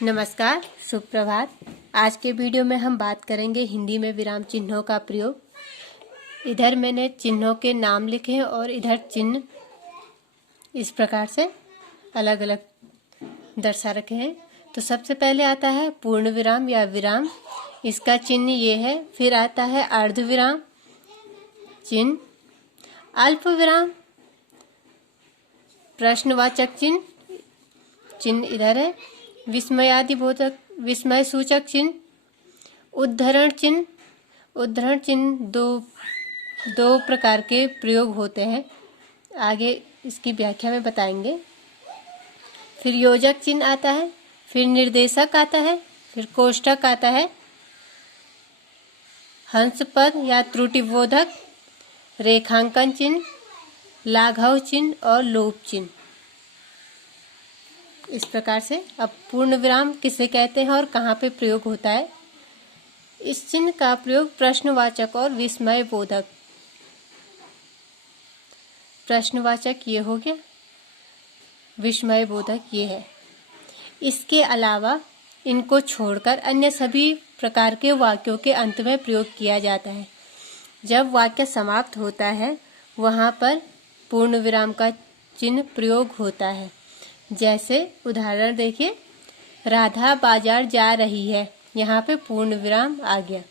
नमस्कार, सुप्रभात। आज के वीडियो में हम बात करेंगे हिंदी में विराम चिन्हों का प्रयोग। इधर मैंने चिन्हों के नाम लिखे हैं और इधर चिन्ह इस प्रकार से अलग अलग दर्शा रखे हैं। तो सबसे पहले आता है पूर्ण विराम या विराम, इसका चिन्ह ये है। फिर आता है अर्ध विराम चिन्ह, अल्प विराम, प्रश्नवाचक चिन्ह, चिन्ह इधर है, विस्मयादिबोधक विस्मय सूचक चिन्ह, उद्धरण चिन्ह। उद्धरण चिन्ह दो प्रकार के प्रयोग होते हैं, आगे इसकी व्याख्या में बताएंगे। फिर योजक चिन्ह आता है, फिर निर्देशक आता है, फिर कोष्ठक आता है, हंसपद या त्रुटिबोधक, रेखांकन चिन्ह, लाघव चिन्ह और लोप चिन्ह। इस प्रकार से अब पूर्ण विराम किसे कहते हैं और कहाँ पे प्रयोग होता है। इस चिन्ह का प्रयोग प्रश्नवाचक और विस्मय बोधक, प्रश्नवाचक ये हो गया, विस्मय बोधक ये है। इसके अलावा इनको छोड़कर अन्य सभी प्रकार के वाक्यों के अंत में प्रयोग किया जाता है। जब वाक्य समाप्त होता है वहाँ पर पूर्ण विराम का चिन्ह प्रयोग होता है। जैसे उदाहरण देखिए, राधा बाजार जा रही है, यहाँ पे पूर्ण विराम आ गया।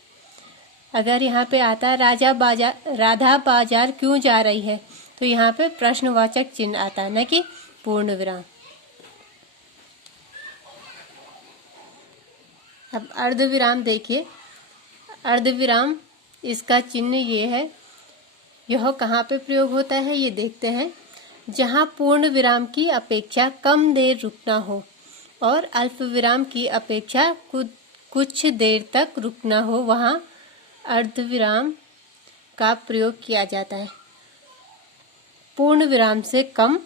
अगर यहाँ पे आता है राधा बाजार क्यों जा रही है, तो यहाँ पे प्रश्नवाचक चिन्ह आता है, न कि पूर्ण विराम। अब अर्ध विराम देखिए, अर्ध विराम इसका चिन्ह ये है। यह कहाँ पे प्रयोग होता है ये देखते हैं। जहाँ पूर्ण विराम की अपेक्षा कम देर रुकना हो और अल्प विराम की अपेक्षा कुछ देर तक रुकना हो, वहाँ अर्ध विराम का प्रयोग किया जाता है। पूर्ण विराम से कम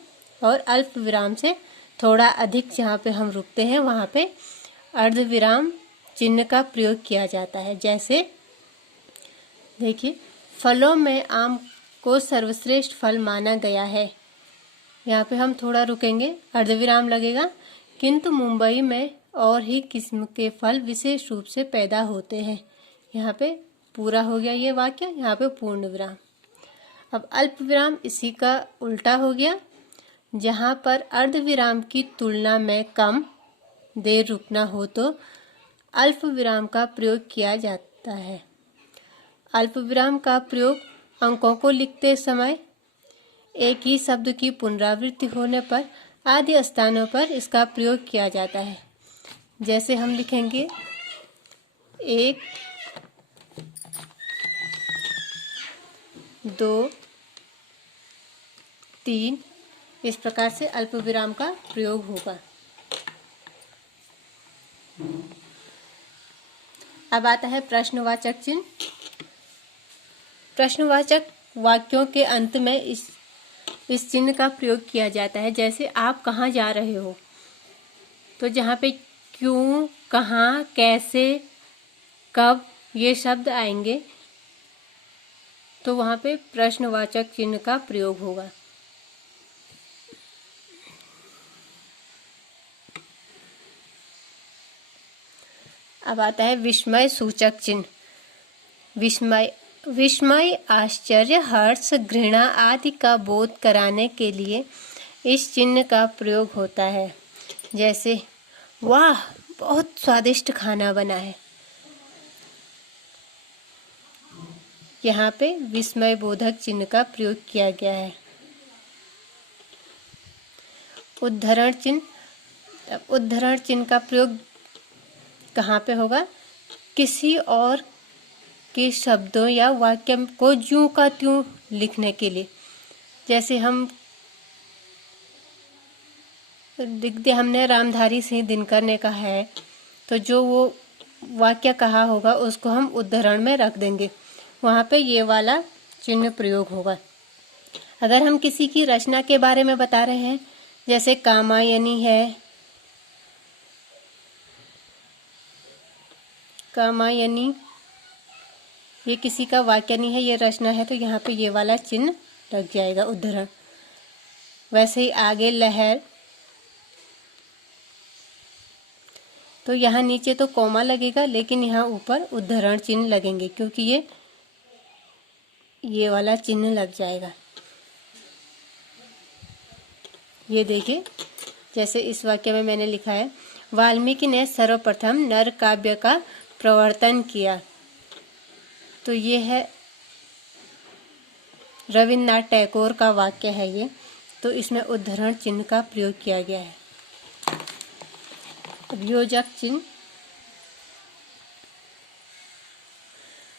और अल्प विराम से थोड़ा अधिक जहाँ पे हम रुकते हैं वहाँ पे अर्ध विराम चिन्ह का प्रयोग किया जाता है। जैसे देखिए, फलों में आम को सर्वश्रेष्ठ फल माना गया है, यहाँ पे हम थोड़ा रुकेंगे, अर्धविराम लगेगा। किंतु मुंबई में और ही किस्म के फल विशेष रूप से पैदा होते हैं, यहाँ पे पूरा हो गया ये वाक्य, यहाँ पे पूर्ण विराम। अब अल्प विराम इसी का उल्टा हो गया। जहाँ पर अर्धविराम की तुलना में कम देर रुकना हो तो अल्प विराम का प्रयोग किया जाता है। अल्प विराम का प्रयोग अंकों को लिखते समय एक ही शब्द की पुनरावृत्ति होने पर आदि स्थानों पर इसका प्रयोग किया जाता है। जैसे हम लिखेंगे 1, 2, 3, इस प्रकार से अल्प विराम का प्रयोग होगा। अब आता है प्रश्नवाचक चिन्ह। प्रश्नवाचक वाक्यों के अंत में इस चिन्ह का प्रयोग किया जाता है। जैसे आप कहाँ जा रहे हो, तो जहाँ पे क्यों, कहाँ, कैसे, कब ये शब्द आएंगे तो वहाँ पे प्रश्नवाचक चिन्ह का प्रयोग होगा। अब आता है विस्मय सूचक चिन्ह। विस्मय, आश्चर्य, हर्ष, घृणा आदि का बोध कराने के लिए इस चिन्ह का प्रयोग होता है। जैसे वाह, बहुत स्वादिष्ट खाना बना है, यहाँ पे विस्मय बोधक चिन्ह का प्रयोग किया गया है। उद्धरण चिन्ह। उद्धरण चिन्ह का प्रयोग कहाँ पे होगा? किसी और के शब्दों या वाक्य को ज्यों का त्यों लिखने के लिए। जैसे हमने रामधारी सिंह दिनकर ने कहा है, तो जो वो वाक्य कहा होगा उसको हम उद्धरण में रख देंगे, वहाँ पे ये वाला चिन्ह प्रयोग होगा। अगर हम किसी की रचना के बारे में बता रहे हैं, जैसे कामायनी है, कामायनी ये किसी का वाक्य नहीं है, ये रचना है, तो यहाँ पे ये वाला चिन्ह लग जाएगा, उद्धरण। वैसे ही आगे लहर, तो यहाँ नीचे तो कॉमा लगेगा, लेकिन यहाँ ऊपर उद्धरण चिन्ह लगेंगे, क्योंकि ये वाला चिन्ह लग जाएगा। ये देखिए, जैसे इस वाक्य में मैंने लिखा है, वाल्मीकि ने सर्वप्रथम नर काव्य का प्रवर्तन किया। तो ये है रविन्द्रनाथ टैगोर का वाक्य है ये, तो इसमें उद्धरण चिन्ह का प्रयोग किया गया है। योजक चिन्ह,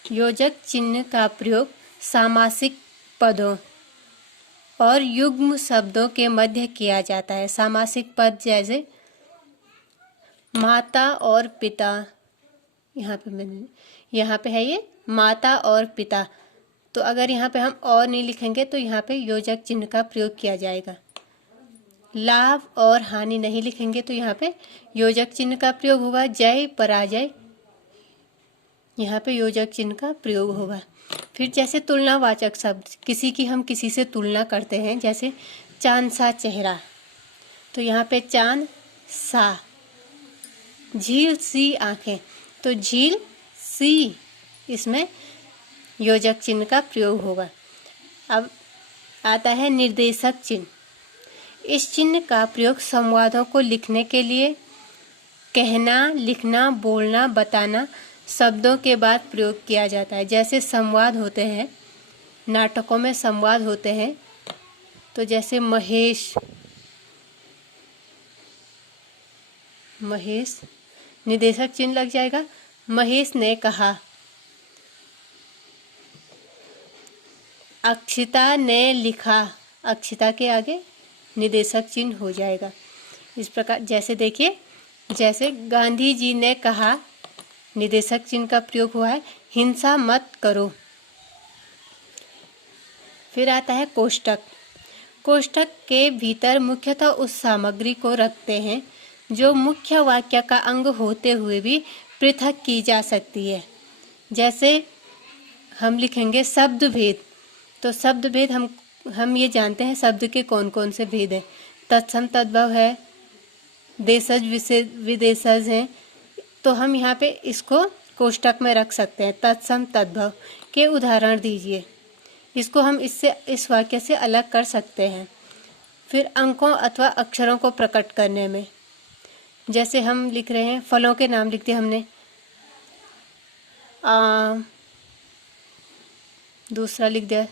योजक चिन्ह का प्रयोग सामासिक पदों और युग्म शब्दों के मध्य किया जाता है। सामासिक पद जैसे माता और पिता, यहाँ पे है ये माता और पिता, तो अगर यहाँ पे हम और नहीं लिखेंगे तो यहाँ पे योजक चिन्ह का प्रयोग किया जाएगा। लाभ और हानि नहीं लिखेंगे तो यहाँ पे योजक चिन्ह का प्रयोग होगा। जय पराजय, यहाँ पे योजक चिन्ह का प्रयोग होगा। फिर जैसे तुलनावाचक शब्द, किसी की हम किसी से तुलना करते हैं, जैसे चांद सा चेहरा, तो यहाँ पे चांद सा। झील सी आंखें, तो झील सी, इसमें योजक चिन्ह का प्रयोग होगा। अब आता है निर्देशक चिन्ह। इस चिन्ह का प्रयोग संवादों को लिखने के लिए, कहना, लिखना, बोलना, बताना शब्दों के बाद प्रयोग किया जाता है। जैसे संवाद होते हैं, नाटकों में संवाद होते हैं, तो जैसे महेश, निर्देशक चिन्ह लग जाएगा। महेश ने कहा, अक्षिता ने लिखा, अक्षिता के आगे निर्देशक चिन्ह हो जाएगा। इस प्रकार जैसे देखिए, जैसे गांधी जी ने कहा, निर्देशक चिन्ह का प्रयोग हुआ है, हिंसा मत करो। फिर आता है कोष्टक। कोष्टक के भीतर मुख्यतः उस सामग्री को रखते हैं जो मुख्य वाक्य का अंग होते हुए भी पृथक की जा सकती है। जैसे हम लिखेंगे शब्द भेद, तो शब्द भेद हम ये जानते हैं शब्द के कौन कौन से भेद हैं। तत्सम तद्भव है, देशज विदेशज हैं, तो हम यहाँ पे इसको कोष्टक में रख सकते हैं। तत्सम तद्भव के उदाहरण दीजिए, इसको हम इस वाक्य से अलग कर सकते हैं। फिर अंकों अथवा अक्षरों को प्रकट करने में, जैसे हम लिख रहे हैं, फलों के नाम लिख दिए हमने, दूसरा लिख दिया,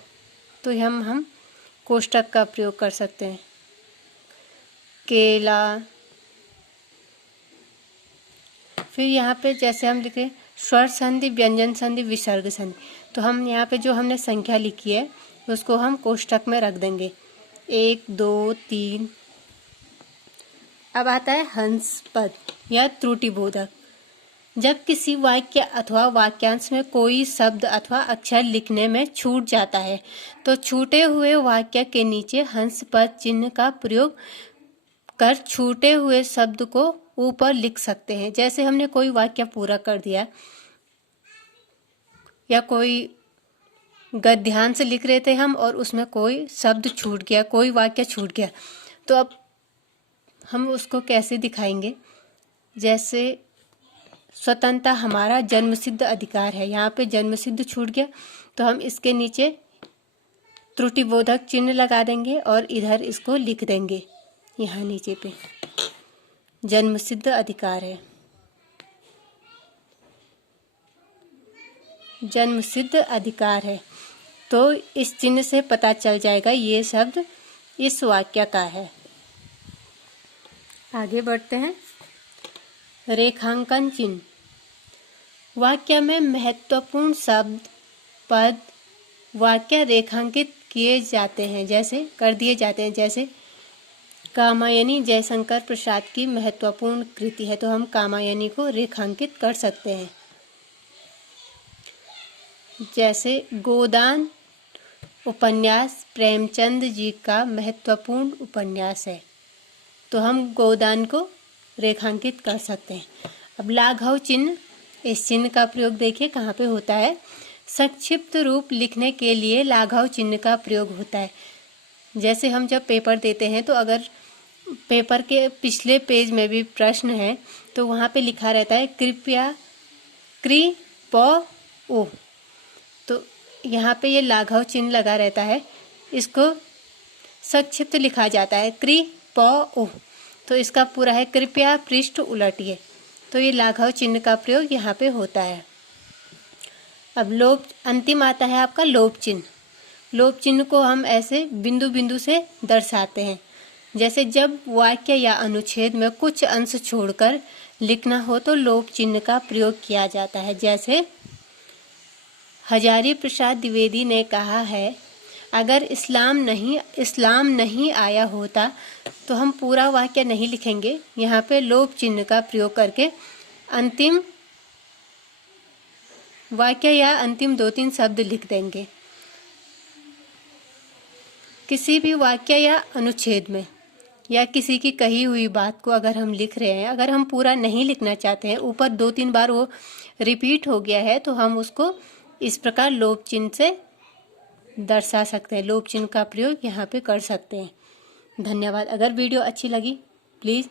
तो हम कोष्टक का प्रयोग कर सकते हैं। केला। फिर यहाँ पे जैसे हम लिखे स्वर संधि, व्यंजन संधि, विसर्ग संधि, तो हम यहाँ पे जो हमने संख्या लिखी है उसको हम कोष्टक में रख देंगे, 1 2 3। अब आता है हंस पद या त्रुटिबोधक। जब किसी वाक्य अथवा वाक्यांश में कोई शब्द अथवा अक्षर लिखने में छूट जाता है तो छूटे हुए वाक्य के नीचे हंस पद चिन्ह का प्रयोग कर छूटे हुए शब्द को ऊपर लिख सकते हैं। जैसे हमने कोई वाक्य पूरा कर दिया या कोई गद्यांश लिख रहे थे हम और उसमें कोई शब्द छूट गया, कोई वाक्य छूट गया, तो अब हम उसको कैसे दिखाएंगे। जैसे स्वतंत्रता हमारा जन्मसिद्ध अधिकार है, यहाँ पे जन्मसिद्ध छूट गया तो हम इसके नीचे त्रुटिबोधक चिन्ह लगा देंगे और इधर इसको लिख देंगे, यहाँ नीचे पे जन्मसिद्ध अधिकार है, जन्मसिद्ध अधिकार है। तो इस चिन्ह से पता चल जाएगा ये शब्द इस वाक्य का है। आगे बढ़ते हैं। रेखांकन चिन्ह। वाक्य में महत्वपूर्ण शब्द, पद, वाक्य रेखांकित किए जाते हैं, जैसे कर दिए जाते हैं। जैसे कामायनी जयशंकर प्रसाद की महत्वपूर्ण कृति है, तो हम कामायनी को रेखांकित कर सकते हैं। जैसे गोदान उपन्यास प्रेमचंद जी का महत्वपूर्ण उपन्यास है, तो हम गोदान को रेखांकित कर सकते हैं। अब लाघव चिन्ह, इस चिन्ह का प्रयोग देखिए कहाँ पे होता है। संक्षिप्त रूप लिखने के लिए लाघव चिन्ह का प्रयोग होता है। जैसे हम जब पेपर देते हैं तो अगर पेपर के पिछले पेज में भी प्रश्न है तो वहाँ पे लिखा रहता है कृपया क्री प ओ, तो यहाँ पे ये लाघव चिन्ह लगा रहता है, इसको संक्षिप्त लिखा जाता है क्री प ओ, तो इसका पूरा है कृपया पृष्ठ उलटिए, तो ये लाघव चिन्ह का प्रयोग यहाँ पे होता है। अब लोप अंतिम आता है आपका लोप चिन्ह। लोप चिन्ह को हम ऐसे बिंदु बिंदु से दर्शाते हैं, जैसे जब वाक्य या अनुच्छेद में कुछ अंश छोड़कर लिखना हो तो लोप चिन्ह का प्रयोग किया जाता है। जैसे हजारी प्रसाद द्विवेदी ने कहा है, अगर इस्लाम नहीं आया होता तो हम पूरा वाक्य नहीं लिखेंगे। यहाँ पे लोप चिन्ह का प्रयोग करके अंतिम वाक्य या अंतिम 2-3 शब्द लिख देंगे। किसी भी वाक्य या अनुच्छेद में या किसी की कही हुई बात को अगर हम लिख रहे हैं, अगर हम पूरा नहीं लिखना चाहते हैं, ऊपर 2-3 बार वो रिपीट हो गया है, तो हम उसको इस प्रकार लोप चिन्ह से दर्शा सकते हैं। लोप चिन्ह का प्रयोग यहाँ पे कर सकते हैं। धन्यवाद। अगर वीडियो अच्छी लगी प्लीज़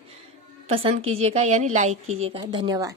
पसंद कीजिएगा यानी लाइक कीजिएगा। धन्यवाद।